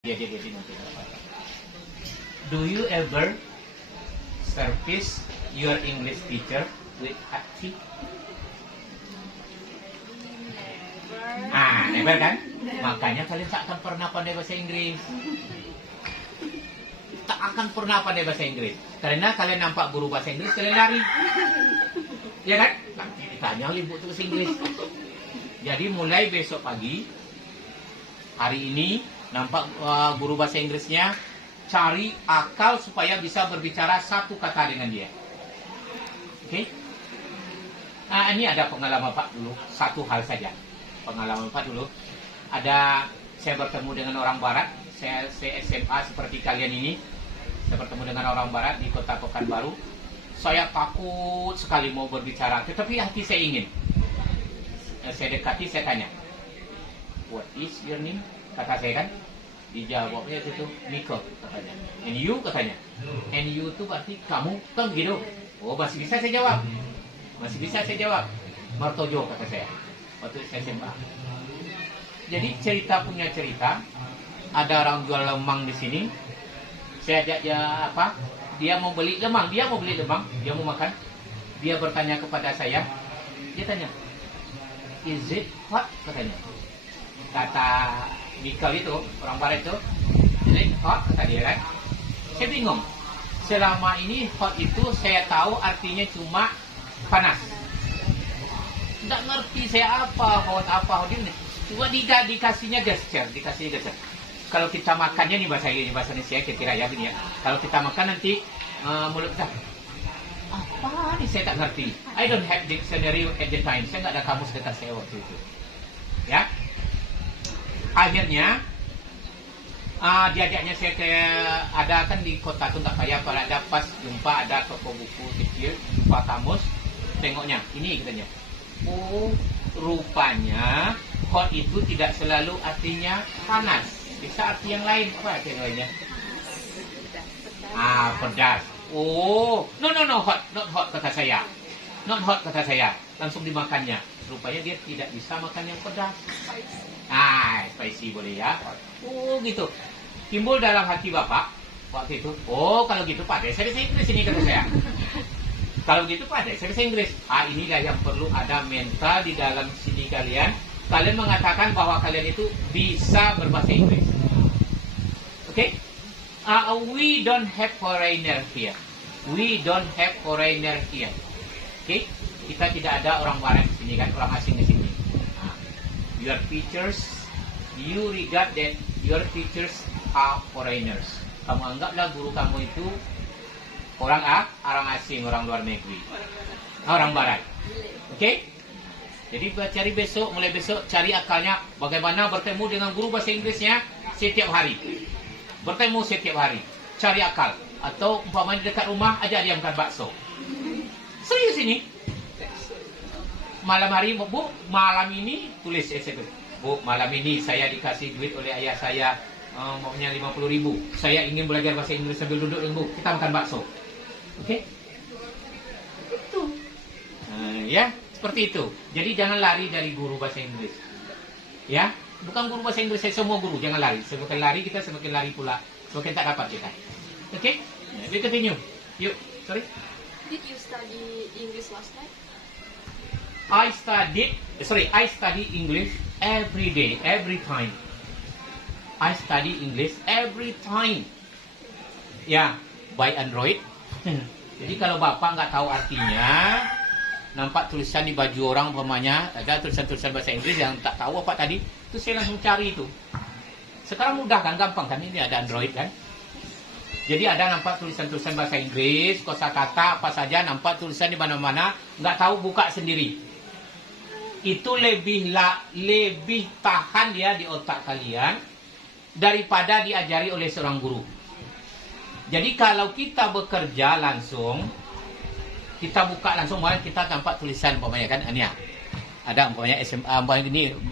Dia nanti. Do you ever service your English teacher with hati? Never kan? Makanya kalian tak akan pernah pandai bahasa Inggris. Tak akan pernah pandai bahasa Inggris. Karena kalian nampak guru bahasa Inggris, kalian lari. Ya kan? Nanti ditanya ibu tuh bahasa Inggris. Jadi mulai besok pagi, hari ini, nampak guru bahasa Inggrisnya, cari akal supaya bisa berbicara satu kata dengan dia. Oke? Ini ada pengalaman Pak dulu, satu hal saja. Pengalaman Pak dulu, saya bertemu dengan orang Barat, saya SMA seperti kalian ini, saya bertemu dengan orang Barat di kota Pekanbaru. Saya takut sekali mau berbicara, tetapi hati saya ingin. Saya dekati, saya tanya, what is your name? Kata saya kan, dijawabnya itu Miko katanya. And you katanya. And you itu berarti kamu kan gitu. Oh masih bisa saya jawab. Masih bisa saya jawab. Martojo kata saya. Waktu saya SMA. Jadi cerita punya cerita. Ada orang jual lemang di sini. Saya ajak dia apa? Dia mau beli lemang. Dia mau makan. Dia bertanya kepada saya. Dia tanya, is it hot? Katanya. Kata Mikal itu, orang Barat itu, ini hot kata dia kan. Saya bingung. Selama ini hot itu saya tahu artinya cuma panas. Tidak ngerti saya apa hot ini. Cuma dikasihnya gesture. Kalau kita makannya nih bahasa Indonesia kira-kira ya gini ya. Kalau kita makan nanti mulut kita apa nih saya tak ngerti. I don't have dictionary at the time. Saya nggak ada kamus dekat saya waktu itu. Ya. Akhirnya diajaknya saya ke ada kan di kota tuh nggak payah kalau ada pas jumpa ada toko buku kecil jumpa kamus tengoknya ini katanya, oh rupanya hot itu tidak selalu artinya panas, bisa arti yang lain. Apa arti yang lainnya? Pedas. Oh no hot, not hot kata saya, not hot kata saya, langsung dimakannya. Rupanya dia tidak bisa makan yang pedas. Spicy boleh ya. Oh gitu. Timbul dalam hati Bapak waktu itu. Oh kalau gitu pandai saya bahasa Inggris ini kata saya. Kalau gitu pandai saya bahasa Inggris. Inilah yang perlu ada mental di dalam sini kalian. Kalian mengatakan bahwa kalian itu bisa berbahasa Inggris. Oke? We don't have foreigner here. Oke? Kita tidak ada orang Barat di sini kan, orang asing di sini. Your teachers, you regard that your teachers are foreigners. Kamu anggaplah guru kamu itu orang asing, orang luar negeri, orang Barat. Oke? Jadi mulai besok cari akalnya bagaimana bertemu dengan guru bahasa Inggrisnya setiap hari. Bertemu setiap hari, cari akal. Atau umpamanya dekat rumah ajak dia makan bakso. Serius ini. Malam hari, Bu, malam ini tulis SMS. Bu, malam ini saya dikasih duit oleh ayah saya, maunya 50.000. Saya ingin belajar bahasa Inggris sambil duduk dengan Bu. Kita makan bakso. Oke? Itu. Ya, seperti itu. Jadi jangan lari dari guru bahasa Inggris. Ya, bukan guru bahasa Inggris, semua guru jangan lari. Semakin lari kita semakin lari pula. Semakin tak dapat kita. Oke? We continue. Yuk, sorry. Did you study English last night? I study English every day, every time. I study English every time. Ya, by Android. Jadi kalau Bapak nggak tahu artinya, nampak tulisan di baju orang umpamanya, ada tulisan-tulisan bahasa Inggris yang tak tahu apa tadi, itu saya langsung cari itu. Sekarang mudah kan, gampang kan, ini ada Android kan. Jadi ada nampak tulisan-tulisan bahasa Inggris, kosakata apa saja, nampak tulisan di mana-mana, nggak tahu buka sendiri. Itu lebih tahan dia di otak kalian daripada diajari oleh seorang guru. Jadi kalau kita bekerja langsung, kita buka langsung, kita nampak tulisan umpamanya kan, ini ya. Ada umpamanya SMA,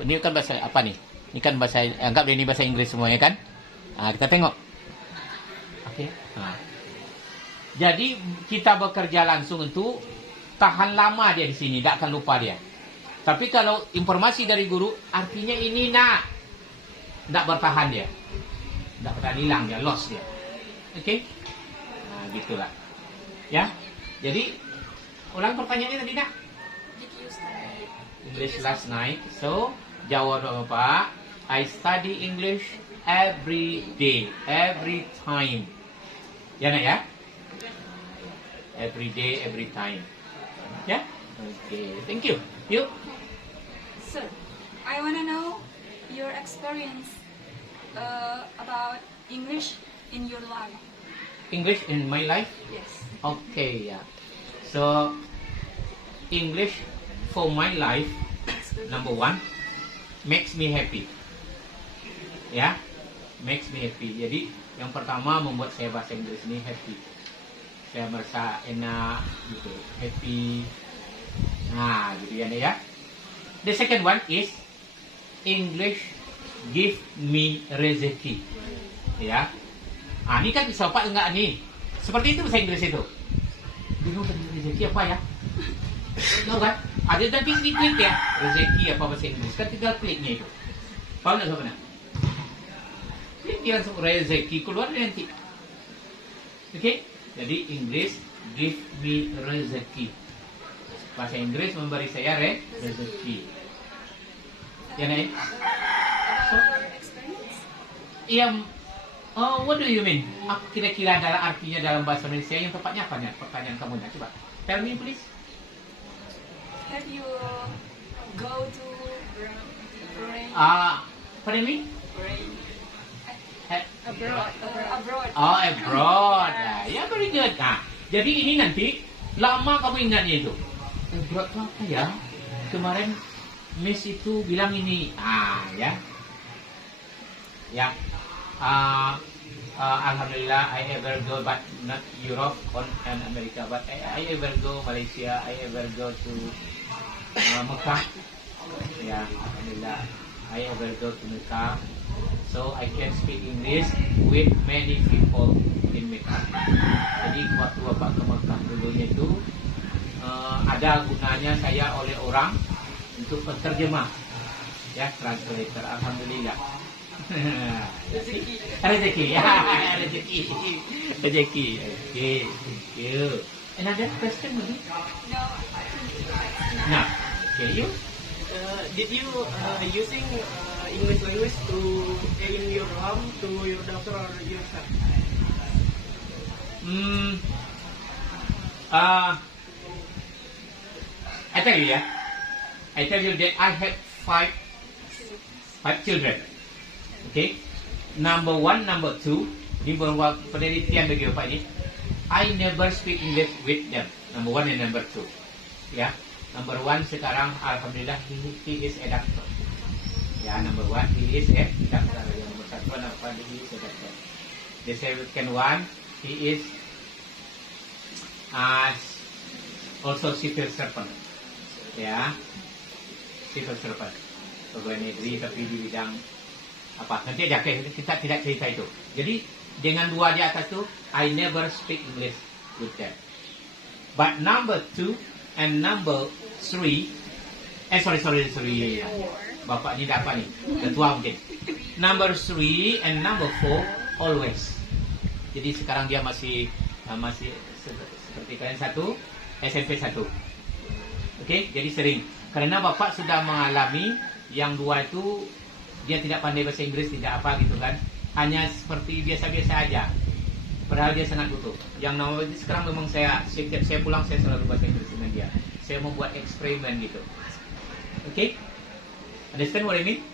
ini kan bahasa apa nih? Ini kan bahasa, anggap ini bahasa Inggris semuanya kan? Kita tengok. Oke. Jadi kita bekerja langsung itu tahan lama dia di sini, tidak akan lupa dia. Tapi kalau informasi dari guru, artinya ini nak. Tidak bertahan dia. akan hilang dia, lost dia. Oke? Nah, gitulah. Ya. Jadi ulang pertanyaannya tadi nak. Did you study English last night. So, jawab Bapak, I study English every day, every time. Ya nak ya? Every day, every time. Ya? Okay, thank you. Yuk. Sir, I want to know your experience about English in your life. English in my life. Yes. Okay, yeah. So, English for my life, number one, makes me happy. Ya, makes me happy. Jadi, yang pertama membuat saya bahasa Inggris ini happy. Saya merasa enak, gitu, happy. Nah, gitu ya. The second one is English give me rezeki. Ya. Ah, ini kan bisa Pak enggak nih? Seperti itu bahasa Inggris itu. Bingung tadi rezeki apa ya? Tahu kan? Ada tapi klik ya. Rezeki apa bahasa Inggris? Kan tinggal kliknya itu. Paham enggak sebenarnya? Klik langsung rezeki keluar nanti. Oke? Jadi English give me rezeki. Bahasa Inggris memberi saya rezeki. Ya nih? About your experience? Iya. Oh, what do you mean? Kira-kira adalah artinya dalam bahasa Indonesia yang tepatnya apa nih? Pertanyaan kamu nih, coba. Tell me please. Have you go to brain? Pardon me? Abroad. Abroad. Oh, abroad. Nah, ya very good. Nah, jadi ini nanti lama kamu ingatnya itu. Abroad itu apa ya? Kemarin Miss itu bilang ini. Ya. Ya. Alhamdulillah, I ever go, but not Europe and America, but I ever go Malaysia, I ever go to Mecca. Ya, Alhamdulillah, I ever go to Mecca, so I can speak English with many people in Mecca. Jadi waktu Bapak ke Mekah dulunya itu ada gunanya saya oleh orang untuk penterjemah, ya, translator. Alhamdulillah. Rezeki. Okay, thank you. Another question maybe? No. No. Okay, you? Did you using English language to in your home to your daughter or your son? I tell you that I have five children. Okay, number one, number two, di bawah penelitian bagi Bapak ini, I never speak English with them. Number one and number two, ya. Number one sekarang, alhamdulillah, he is a doctor. Ya, number one, he is a doctor. Yang nomor satu, he is a doctor. The second one, he is also civil servant. Ya, civil servant. Pegawai negeri tapi di bidang apa, nanti aja kita tidak cerita itu. Jadi dengan dua di atas itu, I never speak English with them. But number 2 and number 3, sorry. Bapak ini dapat nih, ketua mungkin. Number 3 and number 4 always. Jadi sekarang dia masih seperti kalian SMP 1. Oke, jadi sering. Karena Bapak sudah mengalami yang dua itu dia tidak pandai bahasa Inggris, tidak apa gitu kan, hanya seperti biasa-biasa aja, padahal dia sangat butuh. Yang nomor itu sekarang memang setiap saya pulang saya selalu bahasa Inggris dengan dia. Saya mau buat eksperimen gitu. Okay? Understand what I mean?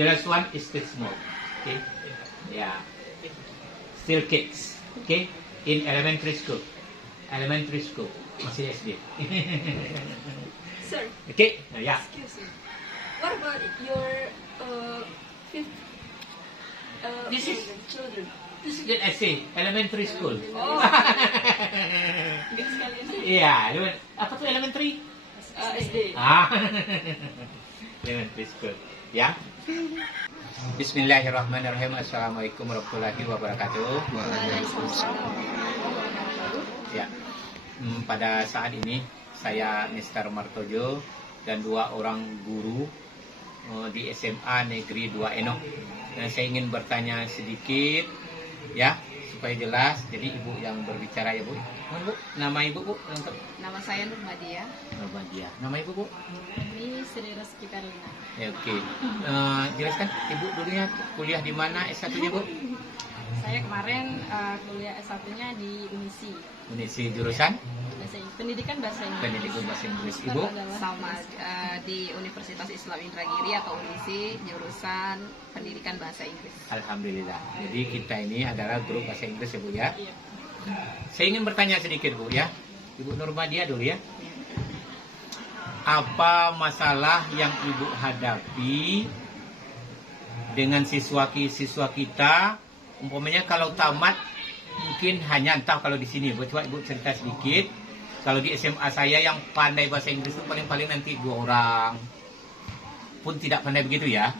The last one is still small. Okay? Yeah. Still kids. Okay? In elementary school. Masih SD. Sir, Okay? Yeah. excuse me. What about your fifth This is- children? This is an essay, elementary school. Oh, gak sekalian. Iya, apa tuh elementary? SD. Elementary school. Ya. Bismillahirrahmanirrahim. Assalamualaikum warahmatullahi wabarakatuh. Ya. Pada saat ini saya Mr. Martojo dan dua orang guru di SMA Negeri 2 Enok. Dan saya ingin bertanya sedikit ya supaya jelas. Jadi ibu yang berbicara ya bu. Mohon bu, nama ibu bu lengkap. Nama saya Nurmadia. Nurmadia. Nama ibu bu? Ini Sri Reski Karina. Ya, oke. Jelaskan ibu dulunya kuliah di mana S1-nya bu? Saya kemarin kuliah S1-nya di UNISI. UNISI jurusan Pendidikan Bahasa Inggris. Pendidikan Bahasa Inggris. Ibu? Sama di Universitas Islam Indragiri atau UNISI jurusan Pendidikan Bahasa Inggris. Alhamdulillah. Jadi kita ini adalah guru bahasa Inggris ya bu ya. Iya. Saya ingin bertanya sedikit bu ya. Ibu Nurmadia dulu ya. Apa masalah yang ibu hadapi dengan siswa kita? Umpamanya kalau tamat mungkin hanya entah kalau di sini. Coba ibu cerita sedikit. Kalau di SMA saya yang pandai bahasa Inggris itu paling-paling nanti 2 orang. Pun tidak pandai begitu ya.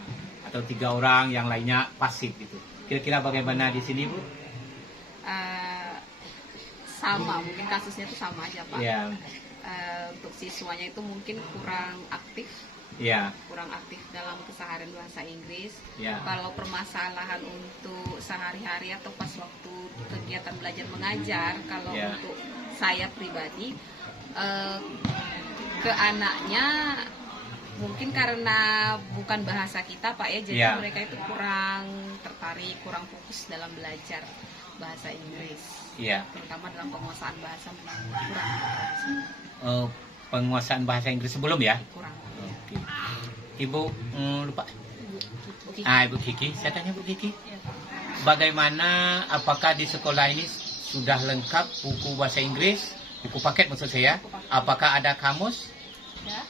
Atau 3 orang, yang lainnya pasif gitu. Kira-kira bagaimana di sini bu? Sama, mungkin kasusnya itu sama aja Pak. Ya. Untuk siswanya itu mungkin kurang aktif. Ya. Kurang aktif dalam keseharian bahasa Inggris. Ya. Kalau permasalahan untuk sehari-hari atau pas waktu kegiatan belajar mengajar, kalau Ya. untuk saya pribadi ke anaknya mungkin karena bukan bahasa kita Pak ya, jadi Ya. mereka itu kurang tertarik, kurang fokus dalam belajar bahasa Inggris. Iya. Terutama dalam penguasaan bahasa kurang. Penguasaan bahasa Inggris sebelum ya. Kurang. Oke. Ibu lupa. Oke. Ibu Kiki, saya tanya Bu Kiki. Bagaimana, apakah di sekolah ini sudah lengkap buku bahasa Inggris? Buku paket maksud saya. Apakah ada kamus? Ya,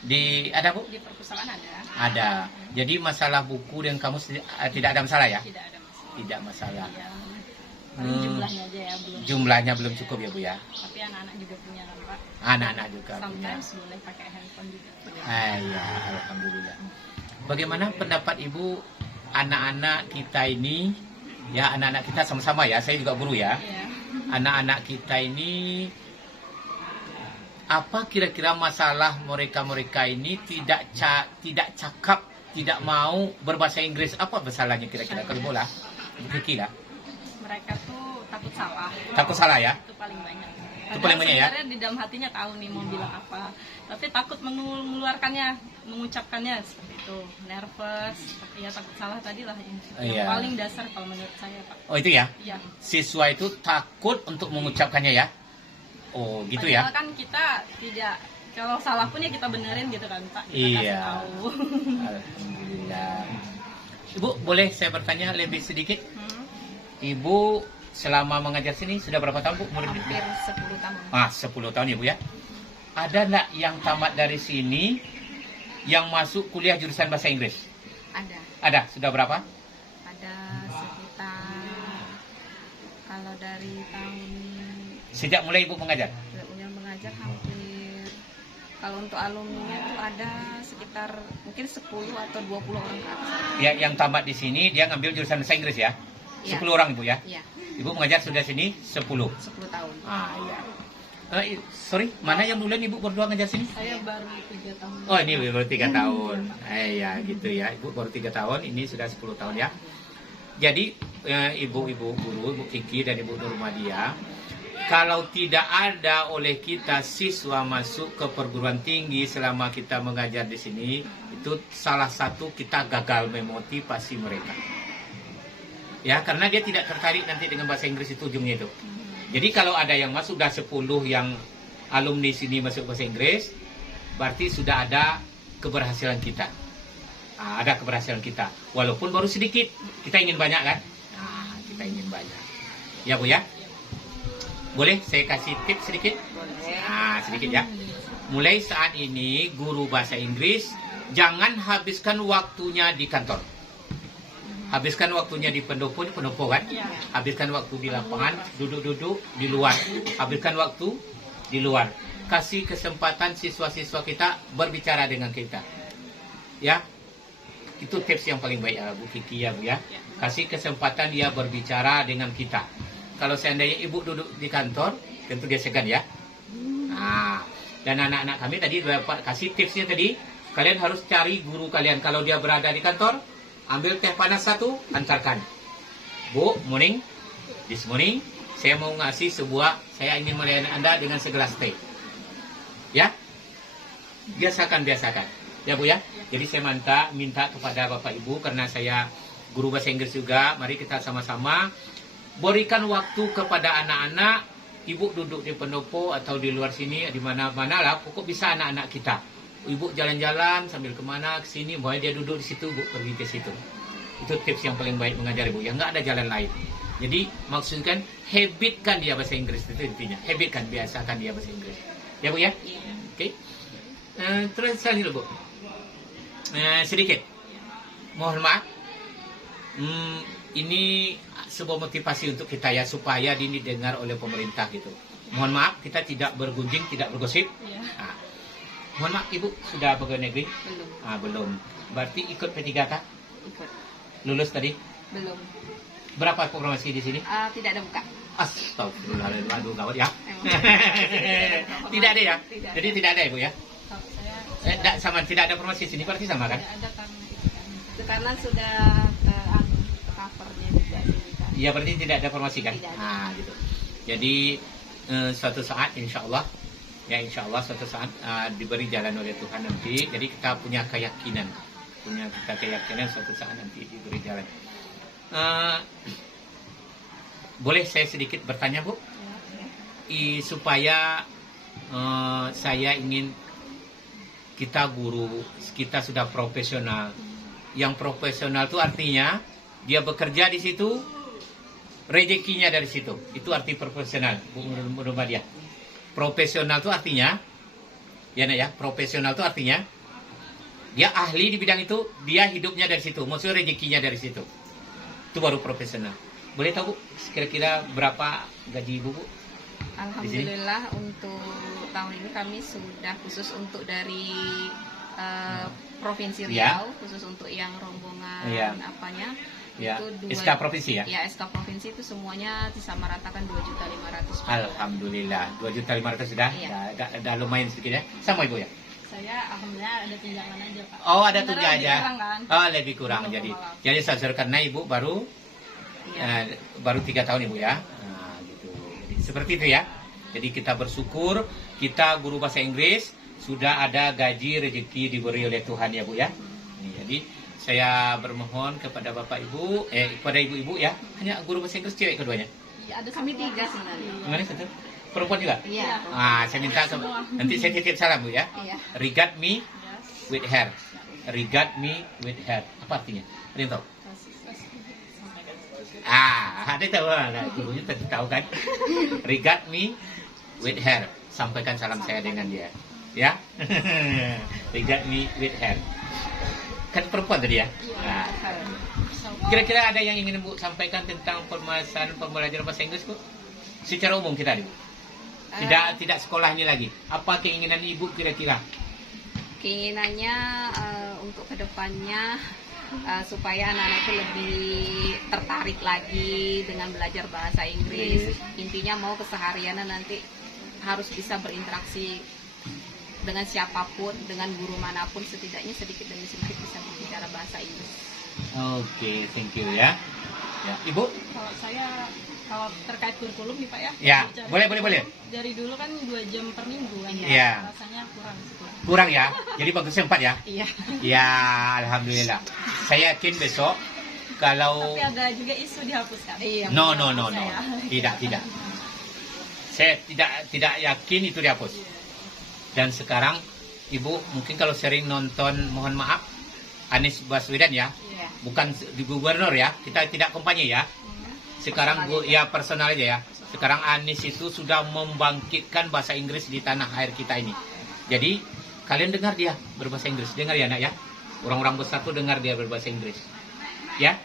Ada Bu? di perpustakaan ada. Ada. Jadi masalah buku dan kamus tidak ada masalah ya? Tidak ada masalah. Tidak masalah. Ya, paling jumlahnya aja ya belum. Jumlahnya belum cukup ya Bu ya? Tapi anak-anak juga punya kan Pak. Anak-anak juga punya. Sometimes boleh pakai handphone juga. Ya, alhamdulillah. Bagaimana pendapat Ibu anak-anak kita ini? Ya, anak-anak kita sama-sama ya. Saya juga guru ya. Iya. Anak-anak kita ini, apa kira-kira masalah mereka ini tidak cakap, tidak mau berbahasa Inggris? Apa masalahnya kira-kira kalau bola? Kiki lah. Mereka tuh takut salah. Takut salah ya? Itu paling banyak. Itu paling banyak ya? Sebenarnya di dalam hatinya tahu nih mau bilang apa, tapi takut mengeluarkannya, mengucapkannya seperti itu. Nervous, ya takut salah tadi lah yang Iya. paling dasar kalau menurut saya Pak. Oh itu ya? Iya. Siswa itu takut untuk mengucapkannya ya? Oh gitu ya? Padahal kan kita tidak, kalau salah pun ya kita benerin gitu kan Pak. Kita Iya. kasih tahu. Alhamdulillah. Ibu boleh saya bertanya lebih sedikit? Hmm, Ibu selama mengajar sini sudah berapa tahun Bu? hampir 10 tahun. 10 tahun ya Bu ya. Ada nggak yang tamat dari sini yang masuk kuliah jurusan bahasa Inggris? Ada. Ada. Sudah berapa? Ada sekitar, kalau dari tahun Sejak mulai Ibu mengajar? mulai mengajar hampir, kalau untuk alumni itu ada sekitar mungkin 10 atau 20 orang ke atas. Ya, yang tamat di sini dia ngambil jurusan bahasa Inggris ya? Iya. 10 orang Ibu ya? Iya, Ibu mengajar sudah sini 10. 10 tahun. Iya. Sorry, mana yang duluan Ibu berdua ngajar sini? Saya baru 3 tahun. Oh ini baru 3 tahun. Ya gitu ya. Ibu baru 3 tahun, ini sudah 10 tahun ya. Jadi ibu-ibu guru, Ibu Kiki dan Ibu Nurmadia, kalau tidak ada oleh kita siswa masuk ke perguruan tinggi selama kita mengajar di sini, itu salah satu kita gagal memotivasi mereka. Ya, karena dia tidak tertarik nanti dengan bahasa Inggris itu ujungnya itu. Jadi kalau ada yang masuk, sudah 10 yang alumni sini masuk bahasa Inggris, berarti sudah ada keberhasilan kita. Ada keberhasilan kita. Walaupun baru sedikit, kita ingin banyak kan? Kita ingin banyak. Ya Bu ya? Boleh saya kasih tips sedikit? Boleh. Sedikit ya. Mulai saat ini guru bahasa Inggris jangan habiskan waktunya di kantor. Habiskan waktunya di pendopo kan? Iya. Habiskan waktu di lapangan, duduk-duduk di luar. Habiskan waktu di luar. Kasih kesempatan siswa-siswa kita berbicara dengan kita. Ya. Itu tips yang paling baik ya Bu Kiki ya Bu ya. Kasih kesempatan dia berbicara dengan kita. Kalau seandainya ibu duduk di kantor, tentu dia segan ya. Dan anak-anak kami tadi dapat kasih tipsnya tadi, kalian harus cari guru kalian. Kalau dia berada di kantor, ambil teh panas satu, antarkan. Bu, morning. This morning, saya mau ngasih saya ingin melayani Anda dengan segelas teh. Ya? Biasakan. Ya Bu ya? Jadi saya minta kepada Bapak Ibu, karena saya guru bahasa Inggris juga, mari kita sama-sama berikan waktu kepada anak-anak. Ibu duduk di pendopo atau di luar sini, di mana-mana lah, pokok bisa anak-anak kita. Ibu jalan-jalan sambil kemana, ke sini, boleh dia duduk di situ, Bu, pergi ke situ. Itu tips yang paling baik mengajar Ibu, yang nggak ada jalan lain. Jadi maksudnya habitkan dia bahasa Inggris, itu intinya. Habitkan, biasakan dia bahasa Inggris. Ya Bu ya? Oke. Terus selanjutnya Bu. Sedikit. Mohon maaf. Ini sebuah motivasi untuk kita ya, supaya ini didengar oleh pemerintah gitu. Mohon maaf, kita tidak bergunjing, tidak bergosip. Nah, mohon maaf Ibu, sudah pegawai negeri? Belum. Belum. Berarti ikut P3K? Ikut. Lulus tadi? Belum. Berapa promosi di sini? Tidak ada buka. Astagfirullahaladzim, aduh gawat ya. Emang. Tidak ada ya? Tidak ada. Jadi tidak ada Ibu ya? Kalau saya Tidak ada promosi sini, berarti sama kan? tidak ada karena itu kan. Itu karena sudah covernya juga sini kan. Iya, berarti tidak ada promosi kan? Tidak ada. Nah, gitu. Jadi suatu saat insya Allah suatu saat diberi jalan oleh Tuhan nanti. Jadi kita punya keyakinan suatu saat nanti diberi jalan. Boleh saya sedikit bertanya Bu? Supaya saya ingin kita guru, kita sudah profesional. Yang profesional itu artinya dia bekerja di situ, rezekinya dari situ. Itu arti profesional, Bu Muhammadiyah. Profesional itu artinya, ya nak ya, profesional itu artinya dia ahli di bidang itu, dia hidupnya dari situ, maksudnya rezekinya dari situ. Itu baru profesional. Boleh tahu Bu, kira-kira berapa gaji Ibu, Bu? Alhamdulillah untuk tahun ini kami sudah khusus untuk dari Provinsi Riau, khusus untuk yang rombongan apanya. Ya, Itu SK provinsi ya? Ya, SK provinsi itu semuanya disamaratakan 2.500.000. Alhamdulillah, 2.500.000 sudah? Iya. Dah lumayan sedikit ya? Sama Ibu ya? Saya alhamdulillah ada tunjangan aja Pak. Oh, ada Sebenarnya tunjangan lebih aja. kurang, kan? Oh, lebih kurang. Belum Jadi malam. saya karena Ibu baru Iya. baru 3 tahun Ibu ya. Nah, gitu. Jadi, seperti itu ya. Jadi kita bersyukur, kita guru bahasa Inggris sudah ada gaji rezeki diberi oleh Tuhan ya Bu ya. Jadi saya bermohon kepada Bapak Ibu, kepada Ibu-ibu ya. Hanya guru bahasa Inggris cewek keduanya. Ya, ada Kami 3 sebenarnya. Gimana satu? Perempuan juga? Iya. Saya minta nanti saya titip salam Bu ya. Iya. Regard me Yes. with hair. Regard me with hair. Apa artinya? Ada yang tahu? Ada tahu. Nah, ibunya tentu tahu kan? Regard me with hair. Sampaikan salam saya dengan dia. Ya? Regard me with hair. Kan perempuan tadi ya? Nah, kira-kira ada yang ingin Bu sampaikan tentang permasalahan pembelajaran bahasa Inggris Bu? Secara umum kita Bu. Tidak sekolah ini lagi. Apa keinginan Ibu kira-kira? Keinginannya untuk kedepannya supaya anak-anak itu lebih tertarik lagi dengan belajar bahasa Inggris. Intinya mau kesehariannya nanti harus bisa berinteraksi dengan siapapun, dengan guru manapun, setidaknya sedikit demi sedikit bisa berbicara bahasa Inggris. Oke, thank you ya. Ya, Ibu? Kalau terkait kurikulum nih Pak ya. Ya, Bicara boleh. kurikulum, dari dulu kan 2 jam per minggu kan. Iya. Rasanya kurang gitu. Kurang ya? Jadi bagus 4 ya? Iya. Ya, alhamdulillah. Saya yakin besok kalau Tapi ada juga isu dihapuskan. Iya. no. Saya. Tidak. Saya tidak yakin itu dihapus. Dan sekarang Ibu mungkin kalau sering nonton, mohon maaf, Anies Baswedan ya, Iya. bukan di gubernur ya, kita tidak kampanye ya. Sekarang personal aja ya. Sekarang Anies itu sudah membangkitkan bahasa Inggris di tanah air kita ini. Jadi kalian dengar dia berbahasa Inggris, dengar ya nak ya. Orang-orang besar tuh dengar dia berbahasa Inggris. Ya,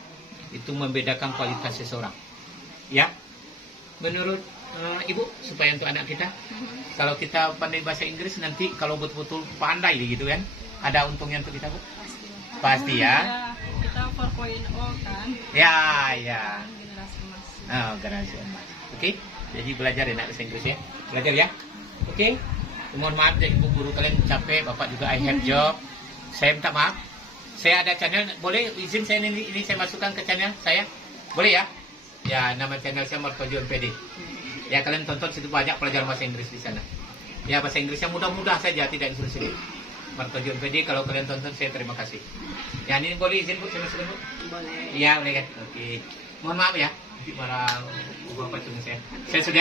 itu membedakan kualitas seseorang. Ya, menurut Ibu, supaya untuk anak kita, kalau kita pandai bahasa Inggris nanti kalau betul-betul pandai gitu kan, ada untungnya untuk kita Bu? Pasti ya. Kita 4.0 kan. Ya. Generasi emas. Generasi emas. Oke, jadi belajar ya nak bahasa Inggris ya. Belajar ya. Oke. Mohon maaf ya Ibu guru kalian capek, Bapak juga I have job. Saya minta maaf. Saya ada channel, boleh izin saya ini saya masukkan ke channel saya? Boleh ya? Ya, nama channel saya Martojo MPD. Ya, kalian tonton situ banyak pelajaran bahasa Inggris di sana. Ya, bahasa Inggrisnya mudah-mudah saja, tidak sulit-sulit. Martojo MPD, kalau kalian tonton saya terima kasih. Ya, ini boleh izin Bu, saya masukkan Bu? Boleh. Iya, boleh kan? Oke. Mohon maaf ya, barang Bapak tunggu saya. Saya sudah